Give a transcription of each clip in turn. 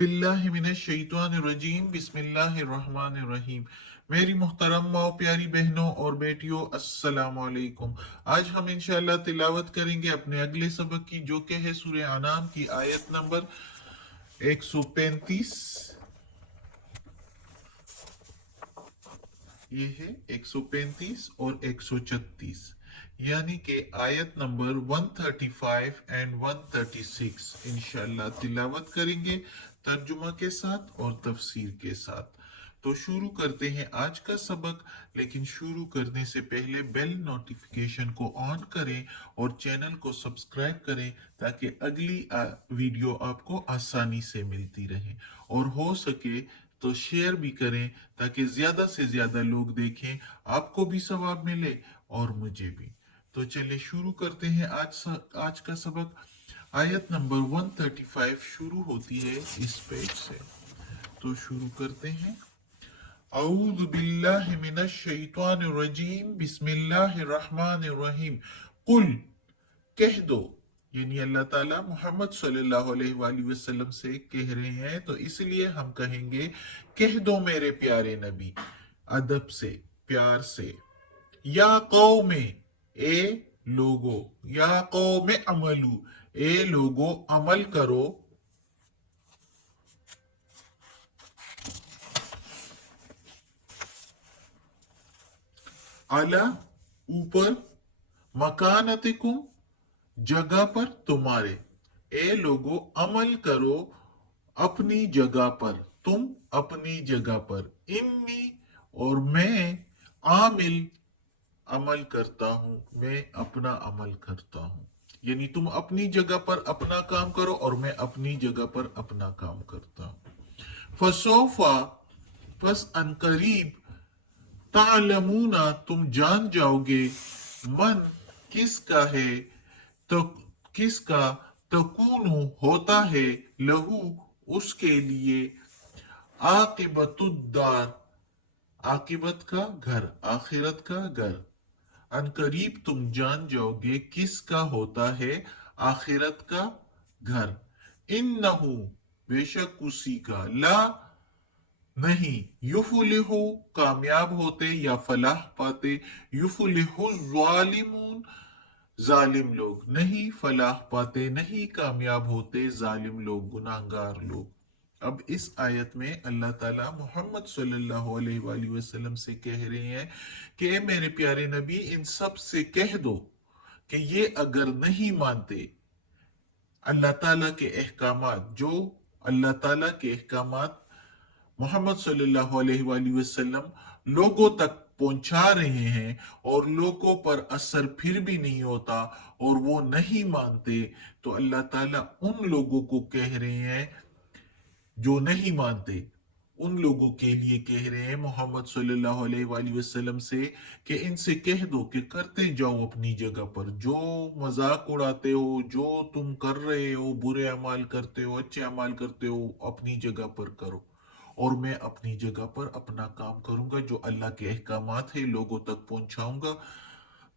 बिस्मिल्लाहिमिनश्शैतानिर्रजीम बिस्मिल्लाहिर्रहमानिर्रहीम। मेरी मुहतरम माओ, प्यारी बहनों और बेटियों, अस्सलाम वालेकुम। आज हम इंशाअल्लाह तिलावत करेंगे अपने अगले सबक की, जो कि है सूरह अनाम की आयत नंबर 135। ये है 135 और 136, यानी कि आयत नंबर 135 एंड 136 इंशाअल्लाह तिलावत करेंगे तर्जुमा के साथ और तफसीर के साथ। तो शुरू करते हैं आज का सबक। लेकिन शुरू करने से पहले बेल नोटिफिकेशन को ऑन करें और चैनल को सब्सक्राइब करें, ताकि अगली वीडियो आपको आसानी से मिलती रहे। और हो सके तो शेयर भी करें, ताकि ज्यादा से ज्यादा लोग देखें, आपको भी सवाब मिले और मुझे भी। तो चलिए शुरू करते हैं आज का सबक। आयत नंबर 135 शुरू होती है इस पेज से। तो शुरू करते हैं। औज़ु बिल्लाहि मिनश शैतानिर रजीम बिस्मिल्लाहिर रहमानिर रहीम। कुल, कह दो, यानी अल्लाह ताला मोहम्मद सल्लल्लाहु अलैहि वसल्लम से कह रहे हैं, तो इसलिए हम कहेंगे कह दो मेरे प्यारे नबी, अदब से, प्यार से। या कौमे, ए लोगो, या कौमे अमलू, ए लोगो अमल करो। अला, ऊपर, मकानतिकुम, जगह पर तुम्हारे। ए लोगो अमल करो अपनी जगह पर, तुम अपनी जगह पर। इन्नी, और मैं, आमिल, अमल करता हूं, मैं अपना अमल करता हूं। यानी तुम अपनी जगह पर अपना काम करो और मैं अपनी जगह पर अपना काम करता हूं। फसोफा, पस अनकरीब, तालमूना, तुम जान जाओगे, मन, किसका है, तो किसका, तकूनु, होता है, लहू, उसके लिए, आकिबतुद्दार, आकिबत का घर, आखिरत का घर। अनकरीब तुम जान जाओगे किसका होता है आखिरत का घर। इन्नहु, बेशक उसी का, ला, नहीं, युफलिहु, कामयाब होते या फलाह पाते, युफलिहु जालिमून, जालिम लोग नहीं फलाह पाते, नहीं कामयाब होते जालिम लोग, गुनाहगार लोग। अब इस आयत में अल्लाह ताला मोहम्मद सल्लल्लाहु अलैहि वसल्लम से कह रहे हैं कि ए मेरे प्यारे नबी, इन सब से कह दो कि ये अगर नहीं मानते अल्लाह ताला के अहकामात, जो अल्लाह ताला के अहकामात मोहम्मद सल्लल्लाहु अलैहि वसल्लम लोगों तक पहुंचा रहे हैं और लोगों पर असर फिर भी नहीं होता और वो नहीं मानते, तो अल्लाह ताला उन लोगों को कह रहे हैं जो नहीं मानते, उन लोगों के लिए कह रहे हैं मोहम्मद सल्लल्लाहु अलैहि वसल्लम से कि इनसे कह दो कि करते जाओ अपनी जगह पर, जो मजाक उड़ाते हो, जो तुम कर रहे हो, बुरे अमाल करते हो, अच्छे अमाल करते हो, अपनी जगह पर करो और मैं अपनी जगह पर अपना काम करूंगा, जो अल्लाह के अहकामात है लोगों तक पहुंचाऊंगा।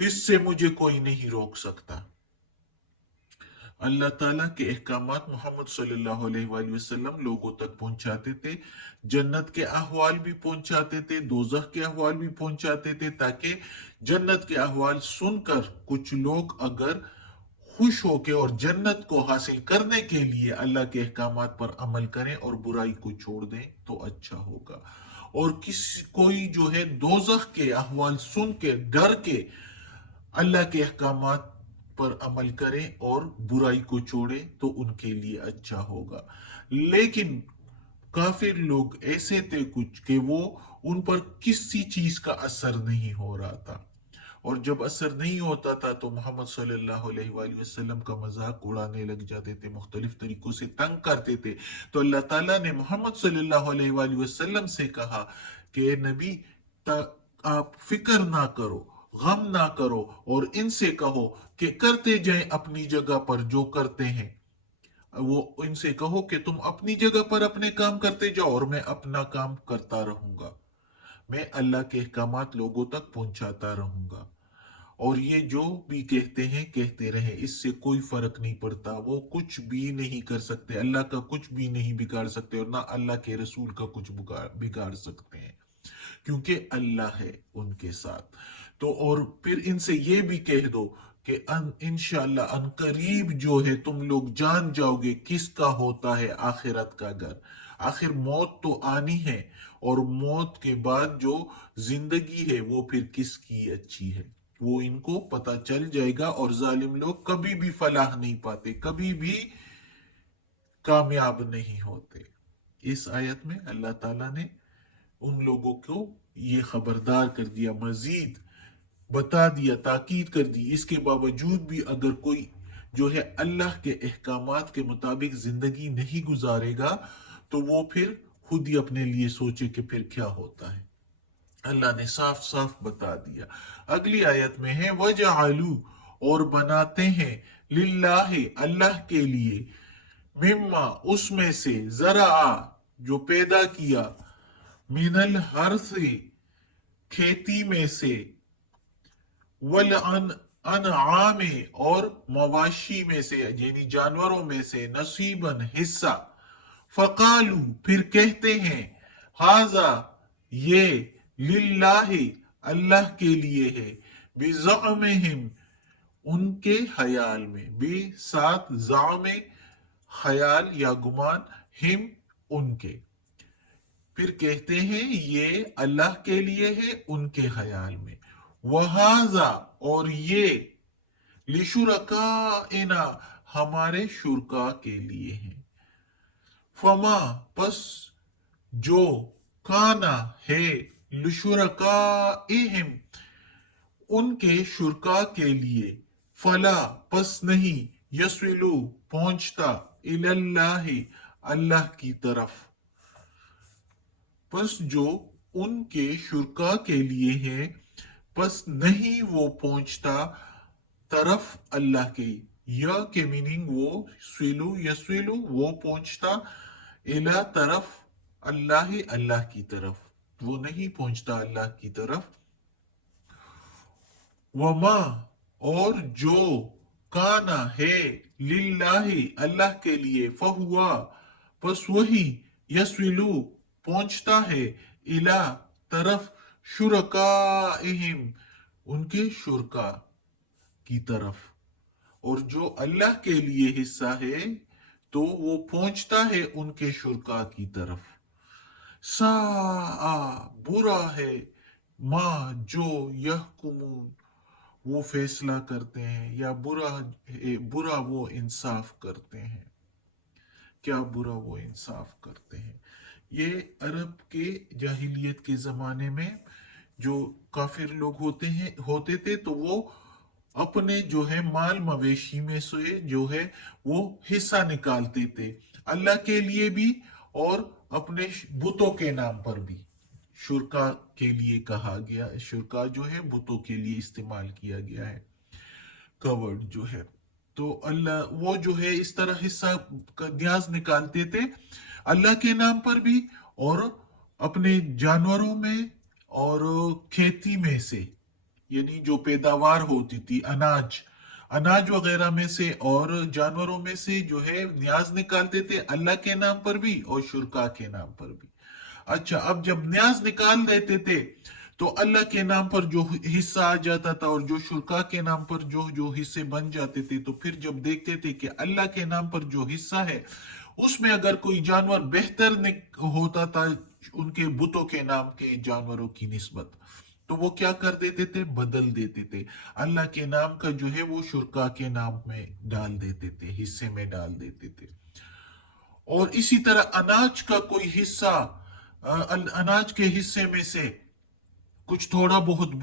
इससे मुझे कोई नहीं रोक सकता। अल्लाह ताला के अहकामात मोहम्मद सल्लल्लाहु अलैहि वसल्लम लोगों तक पहुंचाते थे। जन्नत के अहवाल भी पहुंचाते थे, दोजख के अहवाल भी पहुंचाते थे, ताकि जन्नत के अहवाल सुनकर कुछ लोग अगर खुश होके और जन्नत को हासिल करने के लिए अल्लाह के अहकामात पर अमल करें और बुराई को छोड़ दें तो अच्छा होगा। और कोई जो है दोजख के अहवाल सुन के डर के अल्लाह के अहकामात पर अमल करें और बुराई को छोड़े तो उनके लिए अच्छा होगा। लेकिन काफिर लोग ऐसे थे कुछ कि वो, उन पर किसी चीज का असर नहीं हो रहा था, और जब असर नहीं होता था तो मोहम्मद सल्लल्लाहु अलैहि वसल्लम का मजाक उड़ाने लग जाते थे, मुख्तलिफ तरीकों से तंग करते थे। तो अल्लाह ताला ने मोहम्मद सल्लल्लाहु अलैहि वसल्लम से कहा कि नबी, आप फिक्र ना करो, गम ना करो, और इनसे कहो कि करते जाएं अपनी जगह पर जो करते हैं। वो इनसे कहो कि तुम अपनी जगह पर अपने काम करते जाओ और मैं अपना काम करता रहूंगा, मैं अल्लाह के अहकामात लोगों तक पहुंचाता रहूंगा। اور یہ جو بھی کہتے ہیں کہتے رہیں، اس سے کوئی فرق نہیں پڑتا، وہ کچھ بھی نہیں کر سکتے، اللہ کا کچھ بھی نہیں بگاڑ سکتے اور نہ اللہ کے رسول کا کچھ بگاڑ سکتے ہیں، کیونکہ اللہ ہے ان کے ساتھ۔ تو اور پھر ان سے یہ بھی کہہ دو کہ انشاءاللہ ان قریب جو ہے تم لوگ جان جاؤ گے کس کا ہوتا ہے آخرت کا گھر۔ آخر موت تو آنی ہے، اور موت کے بعد جو زندگی ہے وہ پھر کس کی اچھی ہے، وہ ان کو پتہ چل جائے گا، اور ظالم لوگ کبھی بھی فلاح نہیں پاتے، کبھی بھی کامیاب نہیں ہوتے۔ اس آیت میں اللہ تعالیٰ نے ان لوگوں کو یہ خبردار کر دیا، مزید بتا دیا، تاکید کر دی۔ اس کے باوجود بھی اگر کوئی جو ہے اللہ کے احکامات کے مطابق زندگی نہیں گزارے گا تو وہ پھر خود ہی اپنے لیے سوچے کہ پھر کیا ہوتا ہے۔ اللہ نے صاف صاف بتا دیا۔ اگلی آیت میں ہے وَجَعَلُوا، اور بناتے ہیں، للہ اللہ کے لیے، مما اس میں سے، زرع جو پیدا کیا، من الحرث کھیتی میں سے، والانعام اور مواشی میں سے یعنی جانوروں میں سے، نصیباً حصہ، فقالو پھر کہتے ہیں، ہاذا یہ، للہ اللہ کے لیے ہے، بزعمہم ان کے خیال میں، بے ساتھ زعم خیال یا گمان، ہم ان کے، پھر کہتے ہیں یہ اللہ کے لیے ہے ان کے خیال میں، وہذا اور یہ، لشرکائنا ہمارے شرکا کے لیے ہیں، فما پس جو، کانا ہے، لشرکائہم ان کے شرکا کے لیے، فلا پس نہیں، یسولو پہنچتا، اللہ اللہ کی طرف، پس جو ان کے شرکا کے لیے ہے، پس نہیں وہ پہنچتا طرف اللہ کے، یا کے میننگ وہ سویلو یسویلو وہ پہنچتا، الا طرف اللہ اللہ کی طرف، وہ نہیں پہنچتا اللہ کی طرف، وما اور جو، کانا ہے، للہ اللہ کے لیے، فہوا پس وہی، یسولو پہنچتا ہے، الا طرف، شرکائہم ان کے شرکا کی طرف، اور جو اللہ کے لیے حصہ ہے تو وہ پہنچتا ہے ان کے شرکا کی طرف، سا برا ہے، ما جو، یحکمون وہ فیصلہ کرتے ہیں، یا برا وہ انصاف کرتے ہیں، کیا برا وہ انصاف کرتے ہیں۔ یہ عرب کے جاہلیت کے زمانے میں جو کافر لوگ ہوتے تھے تو وہ اپنے جو ہے مال مویشی میں سے جو ہے وہ حصہ نکالتے تھے، اللہ کے لیے بھی اور اپنے بتوں کے نام پر بھی، شرکا کے لیے کہا گیا، شرکا جو ہے بتوں کے لیے استعمال کیا گیا ہے، کورڈ جو ہے، تو اللہ وہ جو ہے اس طرح حصہ نیاز نکالتے تھے اللہ کے نام پر بھی، اور اپنے جانوروں میں اور کھیتی میں سے، یعنی جو پیداوار ہوتی تھی، اناج وغیرہ میں سے اور جانوروں میں سے جو ہے نیاز نکالتے تھے اللہ کے نام پر بھی اور شرکا کے نام پر بھی۔ اچھا، اب جب نیاز نکال دیتے تھے تو اللہ کے نام پر جو حصہ آ جاتا تھا اور جو شرکا کے نام پر جو حصے بن جاتے تھے، تو پھر جب دیکھتے تھے کہ اللہ کے نام پر جو حصہ ہے اس میں اگر کوئی جانور بہتر ہوتا تھا ان کے بتوں کے نام کے جانوروں کی نسبت، تو وہ کیا کر دیتے تھے، بدل دیتے تھے، اللہ کے نام کا جو ہے وہ شرکا کے نام میں ڈال دیتے تھے، حصے میں ڈال دیتے تھے۔ اور اسی طرح اناج کا کوئی حصہ، اناج کے حصے میں سے کچھ تھوڑا بہت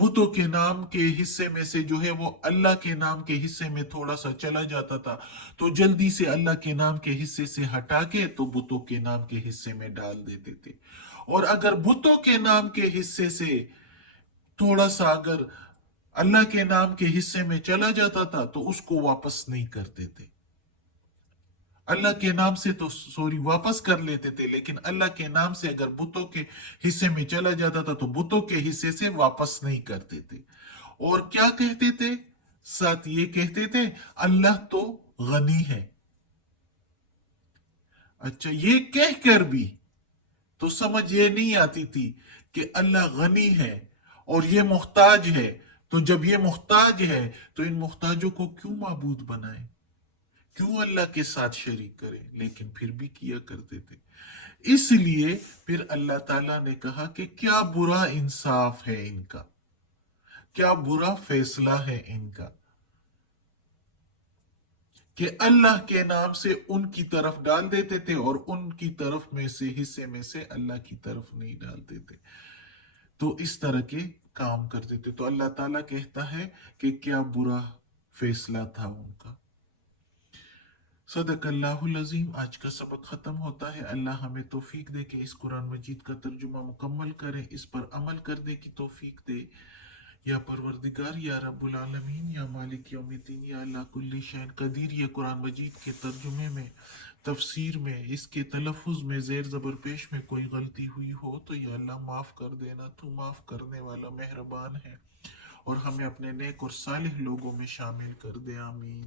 بتوں کے نام کے حصے میں سے جو ہے وہ اللہ کے نام کے حصے میں تھوڑا سا چلا جاتا تھا، تو جلدی سے اللہ کے نام کے حصے سے ہٹا کے تو بتوں کے نام کے حصے میں ڈال دیتے تھے، اور اگر بتوں کے نام کے حصے سے تھوڑا سا اگر اللہ کے نام کے حصے میں چلا جاتا تھا تو اس کو واپس نہیں کرتے تھے، अल्लाह के नाम से तो सॉरी वापस कर लेते थे, लेकिन अल्लाह के नाम से अगर बुतों के हिस्से में चला जाता था तो बुतों के हिस्से से वापस नहीं करते थे। और क्या कहते थे? साथ ये कहते थे अल्लाह तो गनी है। अच्छा, ये कहकर भी तो समझ ये नहीं आती थी कि अल्लाह गनी है और ये मोहताज है। तो जब ये मोहताज है तो इन मोहताजों को क्यों माबूद बनाए, क्यों अल्लाह के साथ शरीक करें? लेकिन फिर भी किया करते थे। इसलिए फिर अल्लाह ताला ने कहा कि क्या बुरा इंसाफ है इनका, क्या बुरा फैसला है इनका, कि अल्लाह के नाम से उनकी तरफ डाल देते थे और उनकी तरफ में से हिस्से में से अल्लाह की तरफ नहीं डालते थे। तो इस तरह के काम करते थे। तो अल्लाह ताला कहता है कि क्या बुरा फैसला था उनका। सदकल्लाहुल अज़ीम। आज का सबक ख़त्म होता है। अल्लाह हमें तौफीक दे कि इस कुरान मजीद का तर्जुमा मुकम्मल करें, इस पर अमल करने की तौफीक दे। या परवरदिगार, या रब्बुल आलमीन, या मालिक यौमिद्दीन, या अल्लाह कुल्ली शैन कदीर, ये कुरान मजीद के तर्जुमे में, तफसीर में, इसके तलफ़ुज़ में, ज़ेर ज़बर पेश में कोई गलती हुई हो तो या अल्लाह माफ़ कर देना, तू माफ़ करने वाला मेहरबान है। और हमें अपने नेक और सालिह लोगों में शामिल कर दे। आमीन।